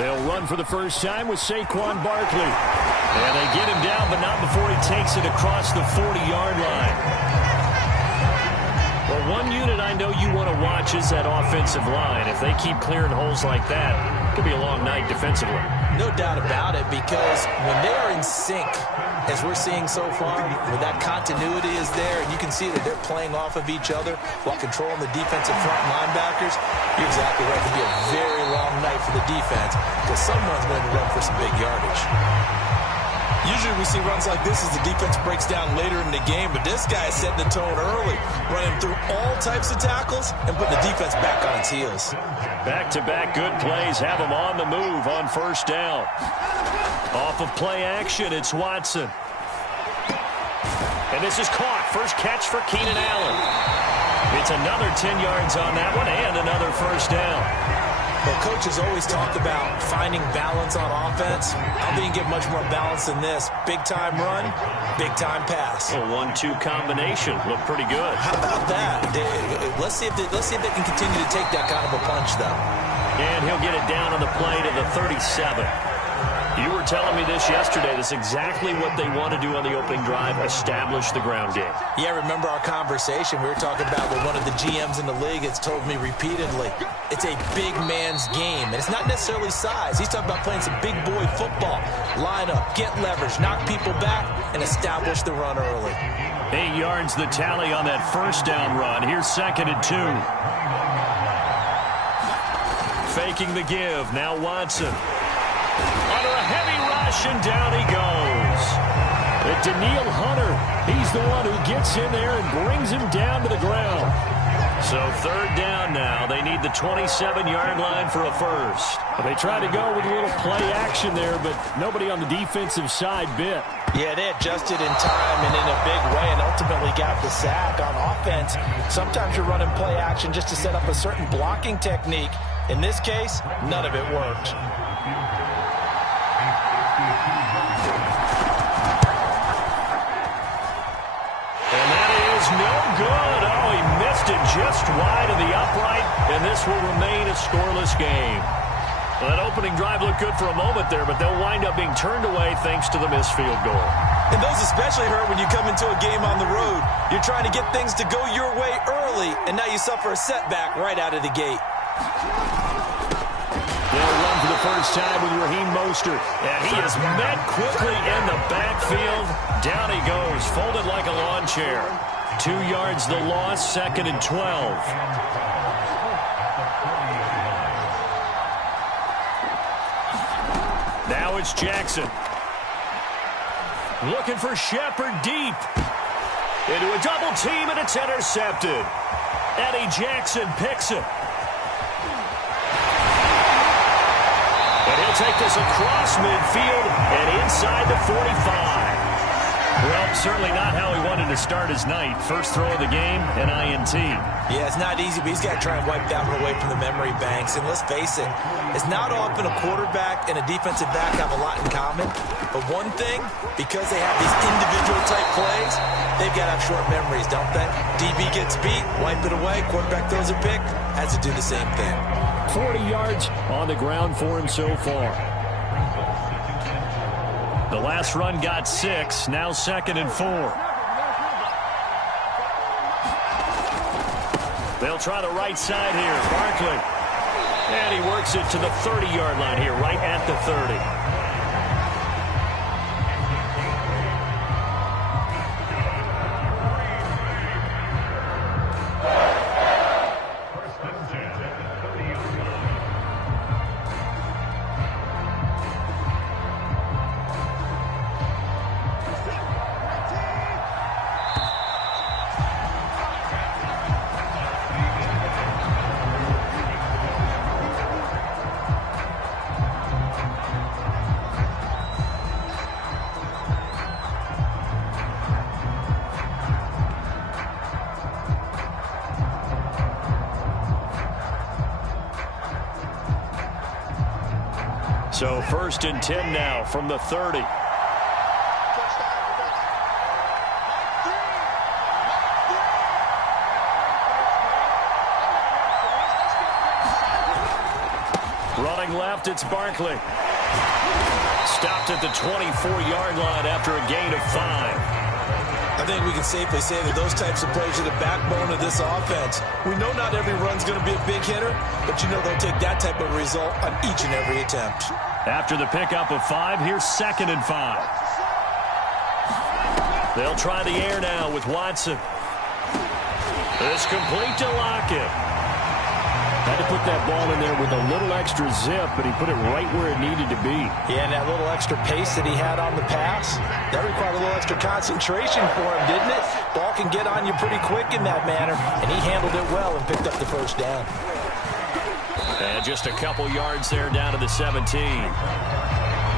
They'll run for the first time with Saquon Barkley. And they get him down, but not before he takes it across the 40-yard line. Well, one unit I know you want to watch is that offensive line. If they keep clearing holes like that, it could be a long night defensively. No doubt about it, because when they are in sync, as we're seeing so far, when that continuity is there, and you can see that they're playing off of each other while controlling the defensive front linebackers, you're exactly right. It could be a very long night for the defense, because someone's going to run for some big yardage. Usually we see runs like this as the defense breaks down later in the game, but this guy is setting the tone early, running through all types of tackles and putting the defense back on its heels. Back-to-back good plays have them on the move on first down. Off of play action, it's Watson. And this is caught. First catch for Keenan Allen. It's another 10 yards on that one and another first down. Well, coaches always talk about finding balance on offense. I don't think you get much more balance than this. Big-time run, big-time pass. A 1-2 combination. Looked pretty good. How about that? Let's see if they can continue to take that kind of a punch, though. And he'll get it down on the play to the 37. You were telling me this yesterday. That's exactly what they want to do on the opening drive, establish the ground game. Yeah, remember our conversation? We were talking about what one of the GMs in the league has told me repeatedly. It's a big man's game, and it's not necessarily size. He's talking about playing some big boy football. Line up, get leverage, knock people back, and establish the run early. 8 yards the tally on that first down run. Here's 2nd and 2. Faking the give. Now Watson. Under a heavy rush, and down he goes. Daniil Hunter, he's the one who gets in there and brings him down to the ground. So 3rd down now. They need the 27-yard line for a first. Well, they tried to go with a little play action there, but nobody on the defensive side bit. Yeah, they adjusted in time and in a big way and ultimately got the sack on offense. Sometimes you're running play action just to set up a certain blocking technique. In this case, none of it worked. No good. Oh, he missed it just wide of the upright, and this will remain a scoreless game. Well, that opening drive looked good for a moment there, but they'll wind up being turned away thanks to the missed field goal. And those especially hurt when you come into a game on the road. You're trying to get things to go your way early, and now you suffer a setback right out of the gate. They'll run for the first time with Raheem Mostert, and he is met quickly in the backfield. Down he goes, folded like a lawn chair. 2 yards the loss, 2nd and 12. Now it's Jackson. Looking for Shepard deep. Into a double team, and it's intercepted. Eddie Jackson picks it. And he'll take this across midfield and inside the 45. Well, certainly not how he wanted to start his night. First throw of the game, an INT. Yeah, it's not easy, but he's got to try and wipe that one away from the memory banks. And let's face it, it's not often a quarterback and a defensive back have a lot in common. But one thing, because they have these individual type plays, they've got to have short memories, don't they? DB gets beat, wipe it away, quarterback throws a pick, has to do the same thing. 40 yards on the ground for him so far. The last run got 6, now 2nd and 4. They'll try the right side here, Barkley. And he works it to the 30-yard line here, right at the 30. So 1st and 10 now from the 30. Run Running left, it's Barkley. Stopped at the 24-yard line after a gain of 5. I think we can safely say that those types of plays are the backbone of this offense. We know not every run's going to be a big hitter, but you know they'll take that type of result on each and every attempt. After the pickup of 5, here's 2nd and 5. They'll try the air now with Watson. It's complete to Lockett. Had to put that ball in there with a little extra zip, but he put it right where it needed to be. Yeah, and that little extra pace that he had on the pass, that required a little extra concentration for him, didn't it? Ball can get on you pretty quick in that manner, and he handled it well and picked up the first down. And just a couple yards there down to the 17.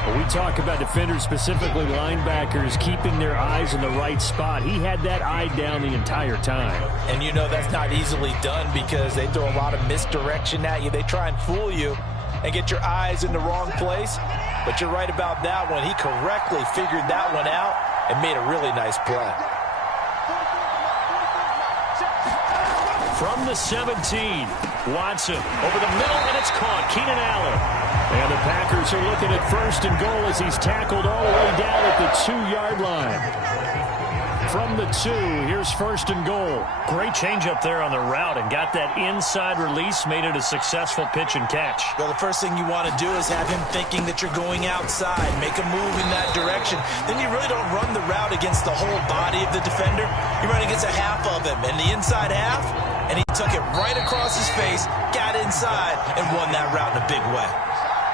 When we talk about defenders, specifically linebackers, keeping their eyes in the right spot, he had that eye down the entire time. And you know that's not easily done because they throw a lot of misdirection at you. They try and fool you and get your eyes in the wrong place. But you're right about that one. He correctly figured that one out and made a really nice play. From the 17, Watson over the middle, and it's caught. Keenan Allen. And the Packers are looking at 1st and goal as he's tackled all the way down at the 2-yard line. From the 2, here's 1st and goal. Great change up there on the route and got that inside release, made it a successful pitch and catch. Well, the first thing you want to do is have him thinking that you're going outside, make a move in that direction. Then you really don't run the route against the whole body of the defender. You run against a half of him, and the inside half, and he took it right across his face, got inside, and won that route in a big way.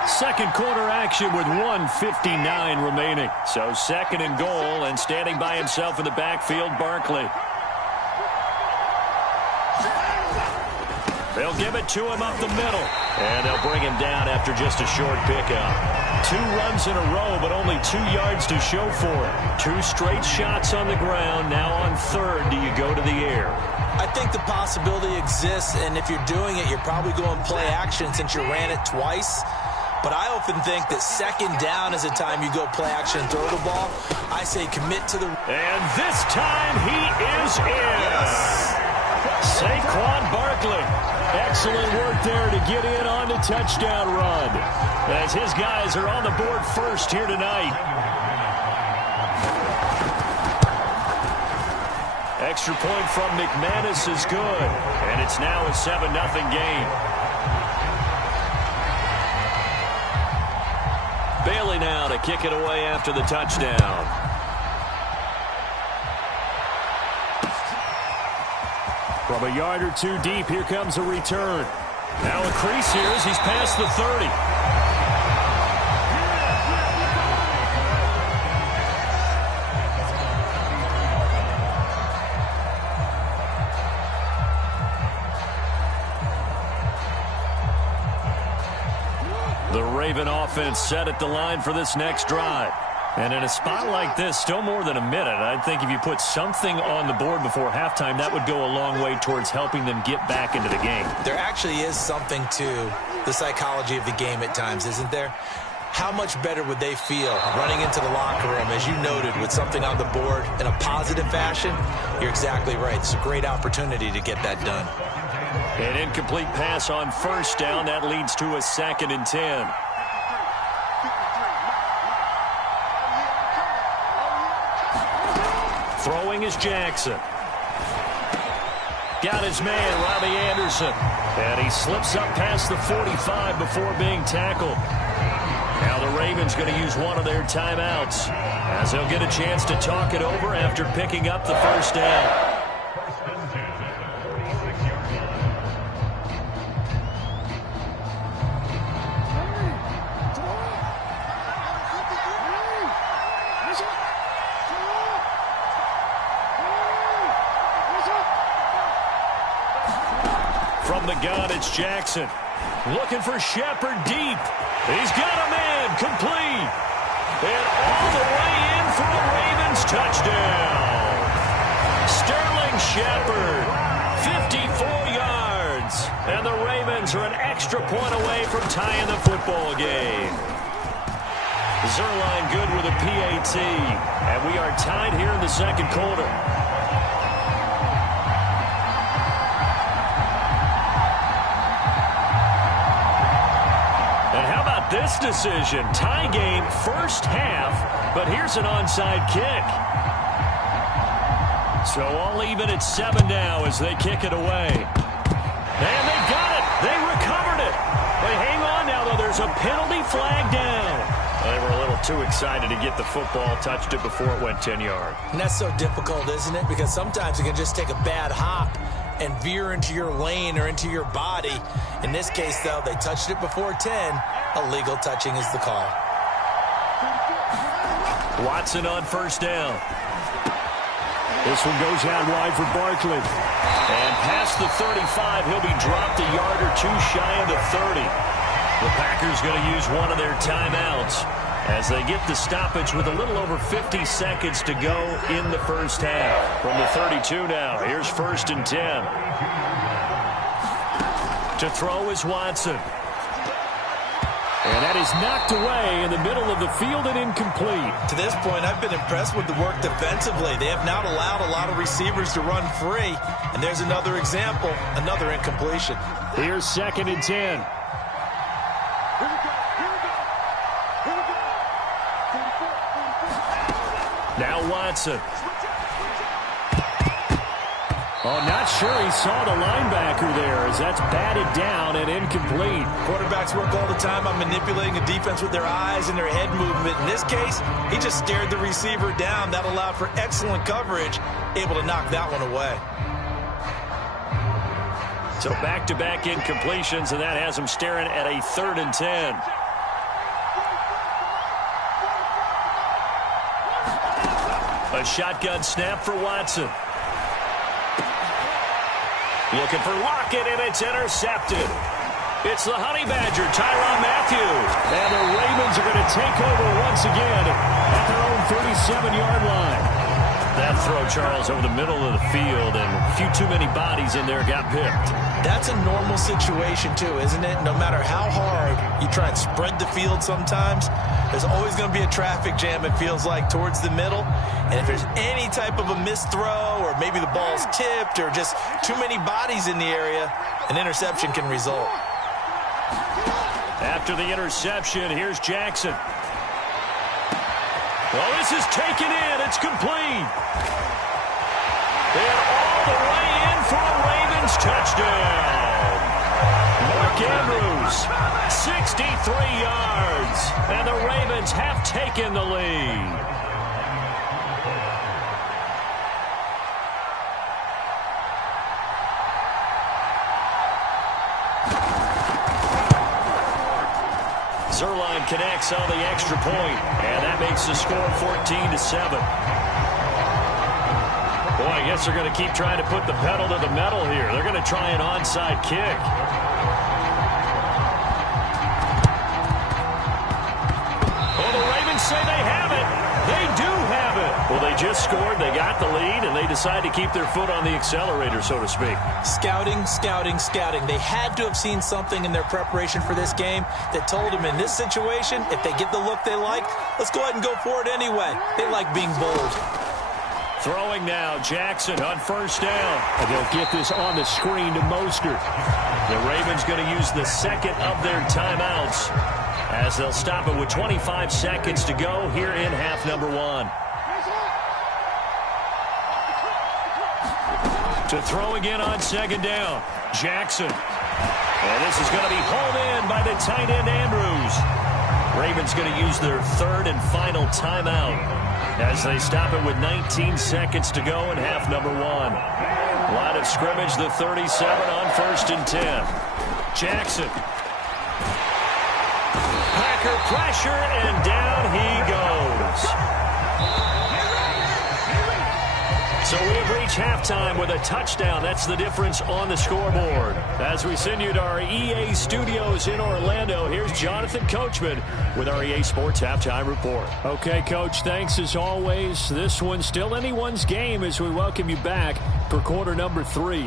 Second quarter action with 1:59 remaining. So 2nd and goal, and standing by himself in the backfield, Barkley. They'll give it to him up the middle. And they'll bring him down after just a short pickup. 2 runs in a row, but only 2 yards to show for it. 2 straight shots on the ground. Now on 3rd, do you go to the air? I think the possibility exists, and if you're doing it, you're probably going play action since you ran it twice. But I often think that 2nd down is the time you go play action and throw the ball. I say commit to the... And this time he is in. Yes. Saquon Barkley. Excellent work there to get in on the touchdown run. As his guys are on the board first here tonight. Extra point from McManus is good. And it's now a 7-0 game. Bailey now to kick it away after the touchdown. From a yard or 2 deep, here comes a return. Now a crease here as he's past the 30. The Raven offense set at the line for this next drive. And in a spot like this, still more than a minute, I think if you put something on the board before halftime, that would go a long way towards helping them get back into the game. There actually is something to the psychology of the game at times, isn't there? How much better would they feel running into the locker room, as you noted, with something on the board in a positive fashion? You're exactly right. It's a great opportunity to get that done. An incomplete pass on 1st down. That leads to a 2nd and 10. Throwing is Jackson. Got his man, Robbie Anderson. And he slips up past the 45 before being tackled. Now the Ravens going to use one of their timeouts, as they'll get a chance to talk it over after picking up the 1st down. From the gun, it's Jackson. Looking for Shepard deep. He's got a man, complete. And all the way in for a Ravens touchdown. Sterling Shepard, 54 yards. And the Ravens are an extra point away from tying the football game. Zerline good with a PAT. And we are tied here in the 2nd quarter. this decision. Tie game first half, but here's an onside kick. So all even at 7 now as they kick it away. And they've got it. They recovered it. They hang on now, though. There's a penalty flag down. They were a little too excited to get the football, touched it before it went 10 yards. And that's so difficult, isn't it? Because sometimes it can just take a bad hop and veer into your lane or into your body. In this case, though, they touched it before 10. Illegal touching is the call. Watson on first down. This one goes out wide for Barkley. And past the 35, he'll be dropped a yard or two shy of the 30. The Packers going to use one of their timeouts as they get the stoppage with a little over 50 seconds to go in the first half. From the 32 now, here's 1st and 10. To throw is Watson. And that is knocked away in the middle of the field and incomplete. To this point, I've been impressed with the work defensively. They have not allowed a lot of receivers to run free. And there's another example, another incompletion. Here's 2nd and 10. Now Watson. Oh, not sure he saw the linebacker there as that's batted down and incomplete. Quarterbacks work all the time on manipulating a defense with their eyes and their head movement. In this case, he just stared the receiver down. That allowed for excellent coverage, able to knock that one away. So back-to-back incompletions, and that has him staring at a 3rd and 10. A shotgun snap for Watson. Looking for Lockett, and it's intercepted. It's the Honey Badger, Tyrann Mathieu. And the Ravens are going to take over once again at their own 37-yard line. That throw, Charles, over the middle of the field, and a few too many bodies in there got picked. That's a normal situation, too, isn't it? No matter how hard you try and spread the field sometimes, there's always going to be a traffic jam, it feels like, towards the middle. And if there's any type of a missed throw or maybe the ball's tipped or just too many bodies in the area, an interception can result. After the interception, here's Jackson. Well, this is taken in. It's complete. And all the way in for a Ravens touchdown. Mark Andrews, 63 yards. And the Ravens have taken the lead. Zerline connects on the extra point, and that makes the score 14-7. Boy, I guess they're going to keep trying to put the pedal to the metal here. They're going to try an onside kick. Well, the Ravens say they have it. They do have it. Well, they just scored. They got the lead, and they decide to keep their foot on the accelerator, so to speak. Scouting, scouting, scouting. They had to have seen something in their preparation for this game that told them in this situation, if they get the look they like, let's go ahead and go for it anyway. They like being bold. Throwing now, Jackson on first down. And they'll get this on the screen to Mostert. The Ravens going to use the second of their timeouts as they'll stop it with 25 seconds to go here in half number 1. To throw again on second down, Jackson. And this is going to be hauled in by the tight end, Andrews. Ravens going to use their 3rd and final timeout as they stop it with 19 seconds to go in half number 1. Line of scrimmage, the 37 on 1st and 10. Jackson. Packer pressure, and down he goes. So we have reached halftime with a touchdown. That's the difference on the scoreboard. As we send you to our EA studios in Orlando, here's Jonathan Coachman with our EA Sports Halftime Report. Okay, Coach, thanks as always. This one's still anyone's game as we welcome you back for quarter number 3.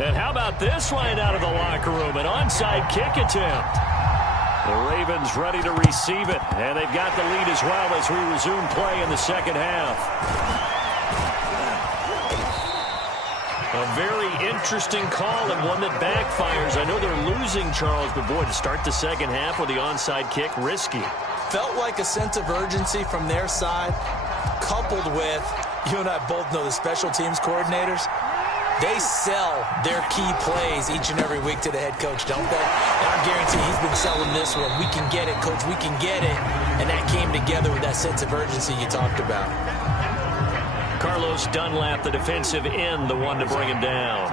And how about this right out of the locker room? An onside kick attempt. The Ravens ready to receive it, and they've got the lead as well as we resume play in the second half. A very interesting call and one that backfires. I know they're losing, Charles, but boy, to start the second half with the onside kick, risky. Felt like a sense of urgency from their side, coupled with, you and I both know the special teams coordinators, they sell their key plays each and every week to the head coach, don't they? And I guarantee he's been selling this one. We can get it, coach, we can get it. And that came together with that sense of urgency you talked about. Carlos Dunlap, the defensive end, the one to bring him down.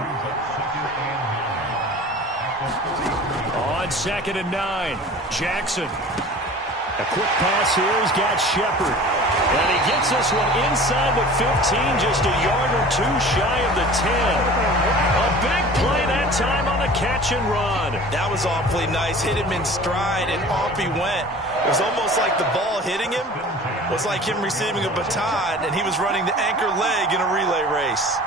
On 2nd and 9, Jackson. A quick pass here. He's got Shepard. And he gets this one inside the 15, just a yard or two shy of the 10. A big play that time on the catch and run. That was awfully nice. Hit him in stride, and off he went. It was almost like the ball hitting him was like him receiving a baton, and he was running the anchor leg in a relay race.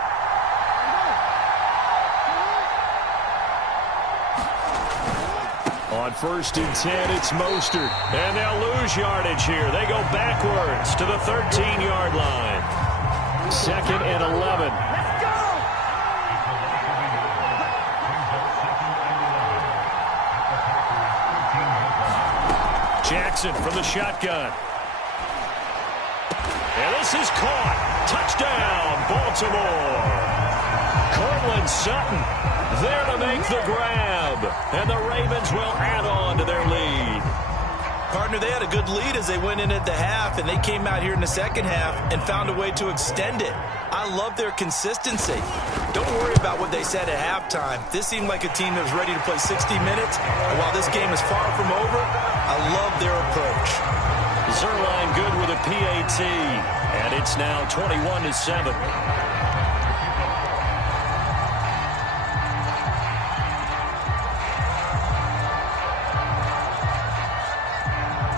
On 1st and 10, it's Mostert. And they'll lose yardage here. They go backwards to the 13-yard line. 2nd and 11. Jackson from the shotgun. And this is caught. Touchdown, Baltimore. Cortland Sutton there to make the grab. And the Ravens will add on to their lead. Partner, they had a good lead as they went in at the half, and they came out here in the second half and found a way to extend it. I love their consistency. Don't worry about what they said at halftime. This seemed like a team that was ready to play 60 minutes. And while this game is far from over, I love their approach. Zerline good with a PAT. And it's now 21-7.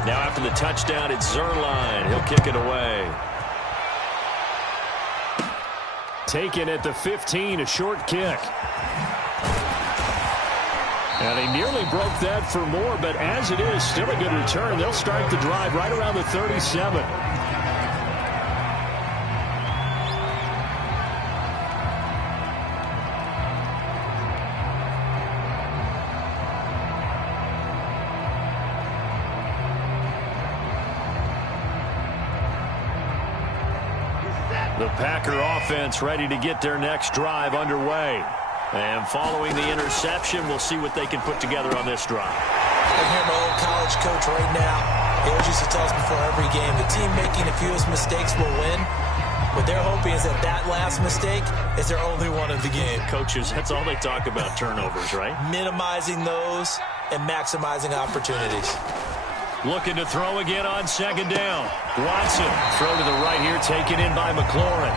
Now after the touchdown, it's Zerline. He'll kick it away. Taken at the 15, a short kick. And he nearly broke that for more, but as it is, still a good return. They'll start the drive right around the 37. The Packer offense ready to get their next drive underway. And following the interception, we'll see what they can put together on this drive. I can hear my old college coach right now. He always used to tell us before every game, the team making the fewest mistakes will win. What they're hoping is that last mistake is their only one of the game. Coaches, that's all they talk about, turnovers, right? Minimizing those and maximizing opportunities. Looking to throw again on 2nd down. Watson, throw to the right here, taken in by McLaurin.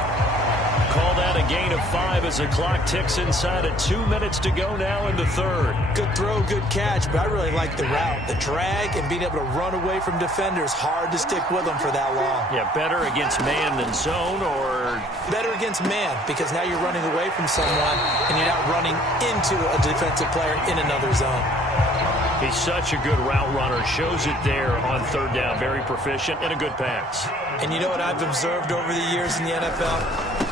Call that a gain of 5 as the clock ticks inside of 2 minutes to go now in the 3rd. Good throw, good catch, but I really like the route. The drag and being able to run away from defenders, hard to stick with them for that long. Yeah, better against man than zone, or? Better against man, because now you're running away from someone and you're not running into a defensive player in another zone. He's such a good route runner. Shows it there on 3rd down. Very proficient and a good pass. And you know what I've observed over the years in the NFL?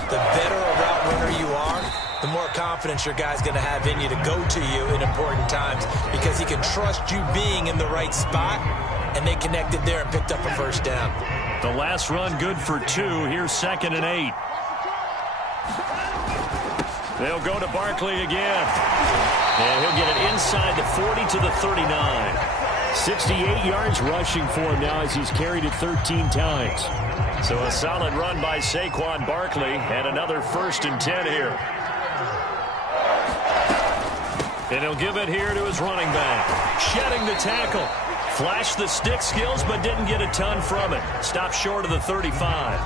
The better a route runner you are, the more confidence your guy's going to have in you to go to you in important times because he can trust you being in the right spot, and they connected there and picked up a 1st down. The last run good for 2. Here's 2nd and 8. They'll go to Barkley again. And he'll get it inside the 40 to the 39. 68 yards rushing for him now as he's carried it 13 times. So a solid run by Saquon Barkley and another 1st and 10 here. And he'll give it here to his running back. Shedding the tackle. Flashed the stick skills but didn't get a ton from it. Stopped short of the 35.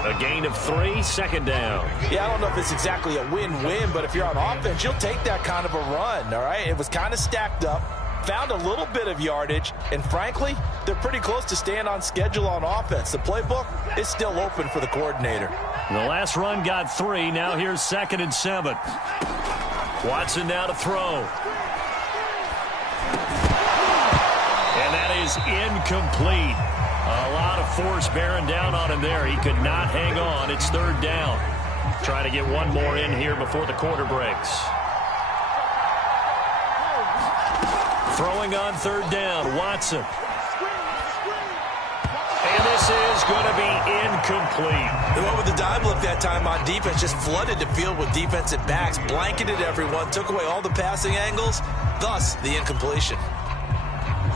A gain of 3, 2nd down. Yeah, I don't know if it's exactly a win-win, but if you're on offense, you'll take that kind of a run, all right? It was kind of stacked up, found a little bit of yardage, and frankly, they're pretty close to staying on schedule on offense. The playbook is still open for the coordinator. The last run got 3. Now here's 2nd and 7. Watson now to throw. And that is incomplete. A lot of force bearing down on him there. He could not hang on. It's 3rd down. Trying to get one more in here before the quarter breaks. Throwing on third down, Watson. And this is going to be incomplete. They went with the dime look that time on defense, just flooded the field with defensive backs, blanketed everyone, took away all the passing angles, thus the incompletion.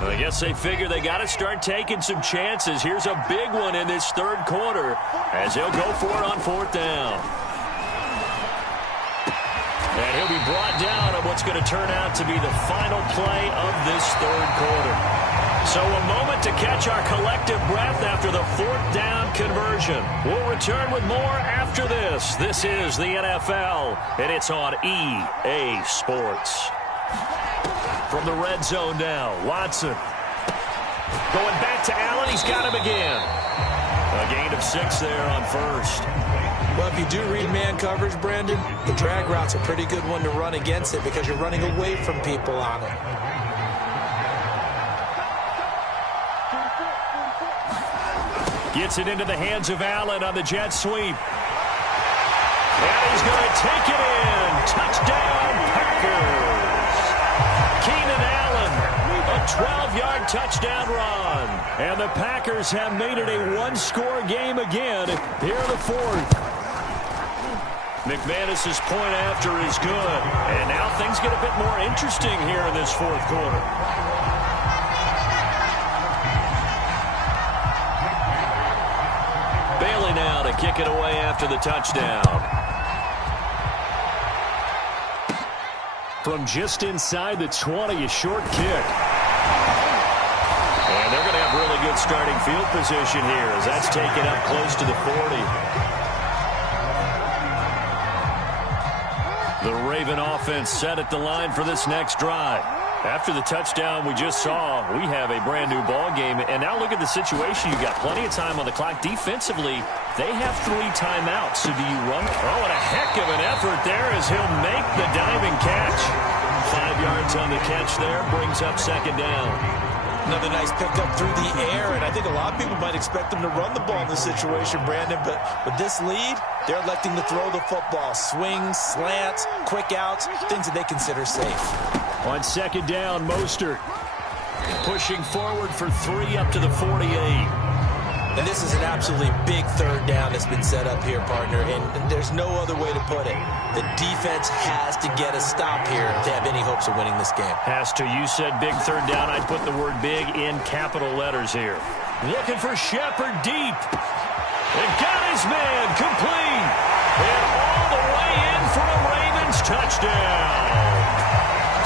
Well, I guess they figure they got to start taking some chances. Here's a big one in this third quarter as he'll go for it on fourth down. And he'll be brought down on what's going to turn out to be the final play of this third quarter. So a moment to catch our collective breath after the fourth down conversion. We'll return with more after this. This is the NFL, and it's on EA Sports. From the red zone now, Watson. Going back to Allen, he's got him again. A gain of 6 there on first. Well, if you do read man coverage, Brandon, the drag route's a pretty good one to run against it because you're running away from people on it. Gets it into the hands of Allen on the jet sweep. And he's going to take it in. Touchdown, Packers. Keenan Allen, a 12-yard touchdown run. And the Packers have made it a one-score game again here in the fourth. McManus's point after is good. And now things get a bit more interesting here in this fourth quarter. Bailey now to kick it away after the touchdown. From just inside the 20, a short kick. And they're going to have really good starting field position here as that's taken up close to the 40. The Raven offense set at the line for this next drive. After the touchdown we just saw, we have a brand-new ball game. And now look at the situation. You've got plenty of time on the clock. Defensively, they have 3 timeouts. So do you run? Oh, and a heck of an effort there as he'll make the diving catch. 5 yards on the catch there. Brings up second down. Another nice pickup through the air, and I think a lot of people might expect them to run the ball in this situation, Brandon, but with this lead, they're electing to throw the football. Swings, slants, quick outs, things that they consider safe. On second down, Mostert pushing forward for 3 up to the 48. And this is an absolutely big third down that's been set up here, partner, and there's no other way to put it. The defense has to get a stop here if they have any hopes of winning this game. Has to. You said big third down. I'd put the word big in capital letters here. Looking for Shepard deep. And got his man complete. And all the way in for a Ravens touchdown.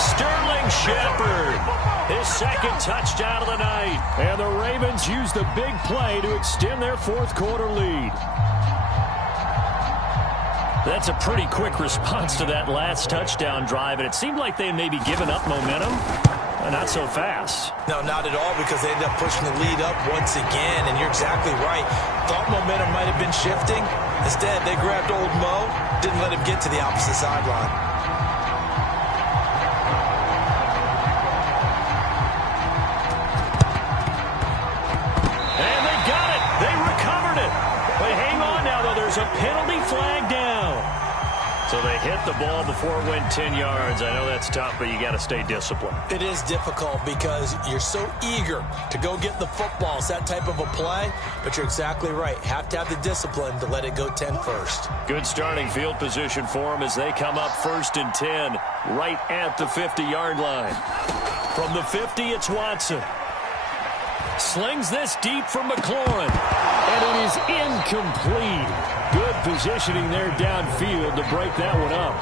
Sterling Shepard, his second touchdown of the night. And the Ravens use the big play to extend their fourth quarter lead. That's a pretty quick response to that last touchdown drive, and it seemed like they may be giving up momentum. Not so fast. No, not at all, because they ended up pushing the lead up once again, and you're exactly right. Thought momentum might have been shifting. Instead, they grabbed old Mo, didn't let him get to the opposite sideline. And they got it. They recovered it. But hang on now, though. There's a penalty flag down. So they hit the ball before it went 10 yards. I know that's tough, but you got to stay disciplined. It is difficult because you're so eager to go get the football. It's that type of a play, but you're exactly right. Have to have the discipline to let it go 10 first. Good starting field position for them as they come up 1st and 10 right at the 50-yard line. From the 50, it's Watson. Slings this deep from McLaurin. And it is incomplete. Good positioning there downfield to break that one up.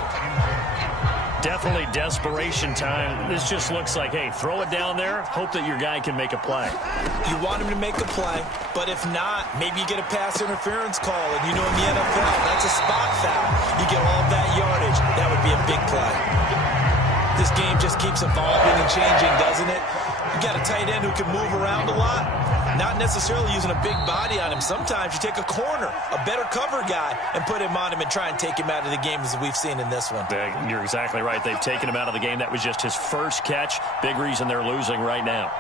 Definitely desperation time. This just looks like, hey, throw it down there, hope that your guy can make a play. You want him to make a play, but if not, maybe you get a pass interference call, and you know in the NFL, that's a spot foul. You get all of that yardage. That would be a big play. This game just keeps evolving and changing, doesn't it? You got a tight end who can move around a lot. Not necessarily using a big body on him. Sometimes you take a corner, a better cover guy, and put him on him and try and take him out of the game as we've seen in this one. You're exactly right. They've taken him out of the game. That was just his first catch. Big reason they're losing right now.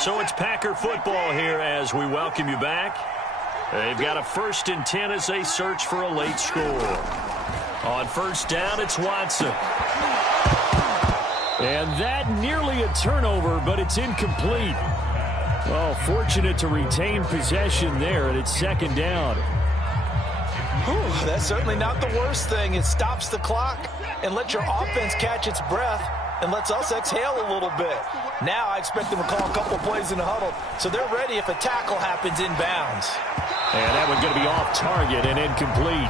So it's Packer football here as we welcome you back. They've got a 1st and 10 as they search for a late score. On 1st down, it's Watson. And that nearly a turnover, but it's incomplete. Well, fortunate to retain possession there, and it's 2nd down. Whew, that's certainly not the worst thing. It stops the clock and lets your offense catch its breath and lets us exhale a little bit. Now I expect them to call a couple plays in the huddle, so they're ready if a tackle happens inbounds. And that one's going to be off target and incomplete.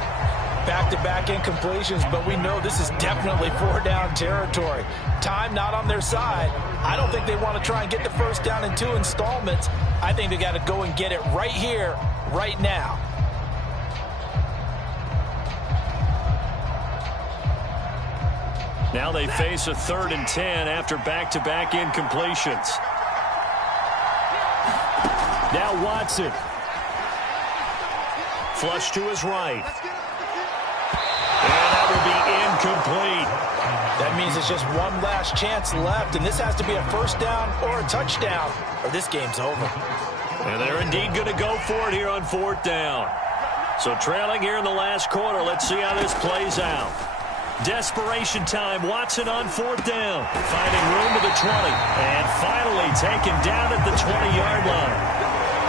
Back-to-back incompletions, but we know this is definitely 4-down territory. Time not on their side. I don't think they want to try and get the 1st down in 2 installments. I think they got to go and get it right here, right now. Now they face a 3rd and 10 after back-to-back incompletions. Now Watson. Flush to his right. And that will be incomplete. That means it's just one last chance left, and this has to be a 1st down or a touchdown, or this game's over. And they're indeed going to go for it here on 4th down. So trailing here in the last quarter, let's see how this plays out. Desperation time. Watson on 4th down. Finding room to the 20. And finally taken down at the 20-yard line.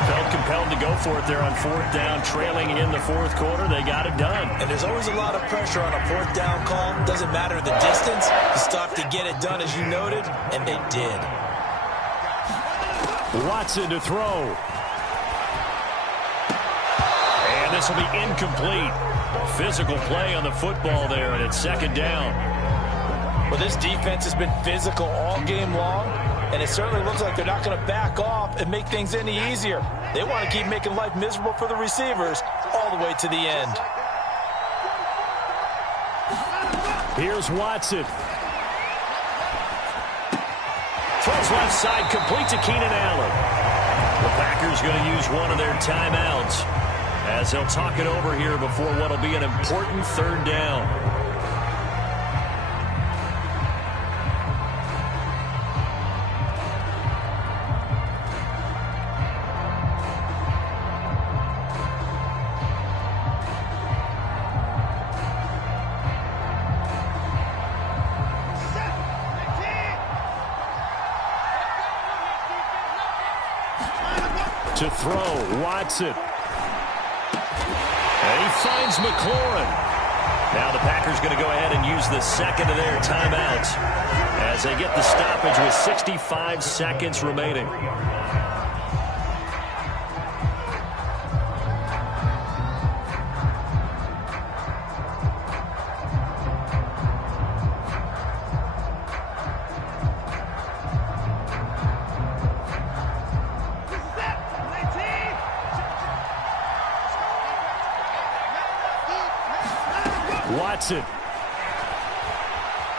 Felt compelled to go for it there on 4th down. Trailing in the 4th quarter. They got it done. And there's always a lot of pressure on a 4th down call. Doesn't matter the distance. You stop to get it done as you noted. And they did. Watson to throw. And this will be incomplete. Physical play on the football there, and it's 2nd down. Well, this defense has been physical all game long, and it certainly looks like they're not going to back off and make things any easier. They want to keep making life miserable for the receivers all the way to the end. Here's Watson. Throws left side, complete to Keenan Allen. The Packers going to use one of their timeouts as they'll talk it over here before what will be an important 3rd down. To throw, Watson. And he finds McLaurin. Now the Packers going to go ahead and use the 2nd of their timeouts as they get the stoppage with 65 seconds remaining. Watson.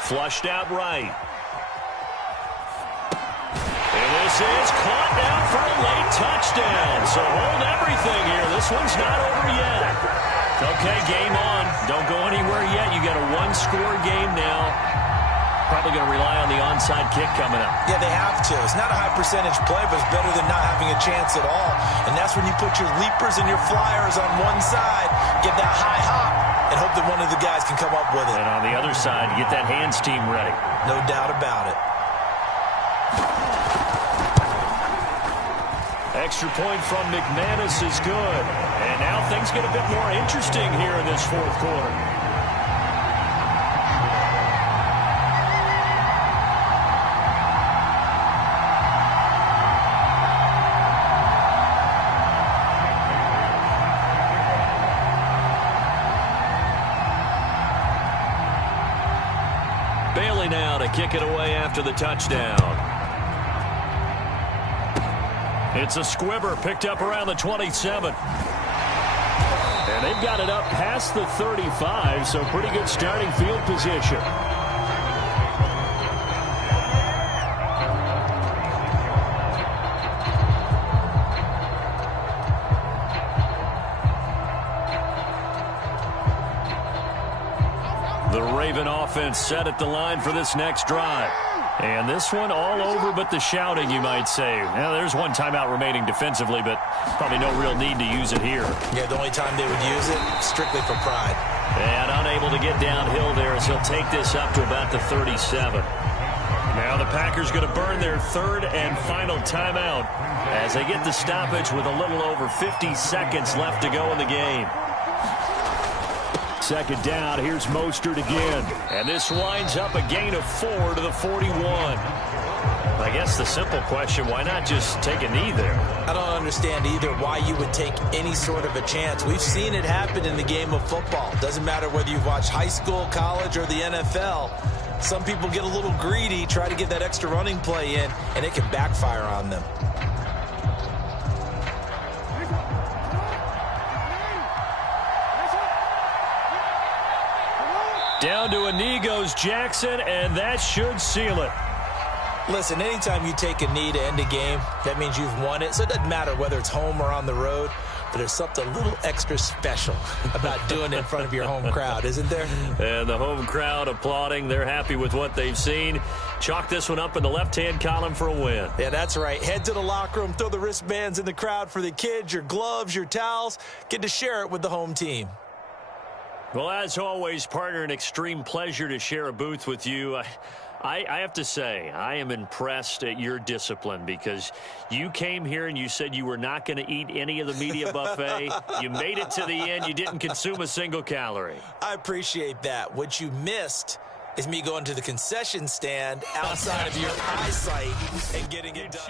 Flushed out right. And this is caught down for a late touchdown. So hold everything here. This one's not over yet. Okay, game on. Don't go anywhere yet. You got a 1-score game now. Probably going to rely on the onside kick coming up. Yeah, they have to. It's not a high percentage play, but it's better than not having a chance at all. And that's when you put your leapers and your flyers on one side, get that high hop, and hope that one of the guys can come up with it. And on the other side, get that hands team ready. No doubt about it. Extra point from McManus is good. And now things get a bit more interesting here in this 4th quarter. Bailey now to kick it away after the touchdown. It's a squibber picked up around the 27. And they've got it up past the 35, so pretty good starting field position. The Raven offense set at the line for this next drive. And this one all over but the shouting, you might say. Now, there's one timeout remaining defensively, but probably no real need to use it here. Yeah, the only time they would use it, strictly for pride. And unable to get downhill there as he'll take this up to about the 37. Now the Packers going to burn their third and final timeout as they get the stoppage with a little over 50 seconds left to go in the game. Second down, here's Mostert again. And this winds up a gain of 4 to the 41. I guess the simple question, why not just take a knee there? I don't understand either why you would take any sort of a chance. We've seen it happen in the game of football. Doesn't matter whether you've watched high school, college, or the NFL. Some people get a little greedy, try to get that extra running play in, and it can backfire on them. Down to a knee goes Jackson, and that should seal it. Listen, anytime you take a knee to end a game, that means you've won it. So it doesn't matter whether it's home or on the road, but there's something a little extra special about doing it in front of your home crowd, isn't there? And the home crowd applauding. They're happy with what they've seen. Chalk this one up in the left-hand column for a win. Yeah, that's right. Head to the locker room, throw the wristbands in the crowd for the kids, your gloves, your towels. Get to share it with the home team. Well, as always, partner, an extreme pleasure to share a booth with you. I have to say, I am impressed at your discipline because you came here and you said you were not going to eat any of the media buffet. You made it to the end. You didn't consume a single calorie. I appreciate that. What you missed is me going to the concession stand outside of your eyesight and getting it done.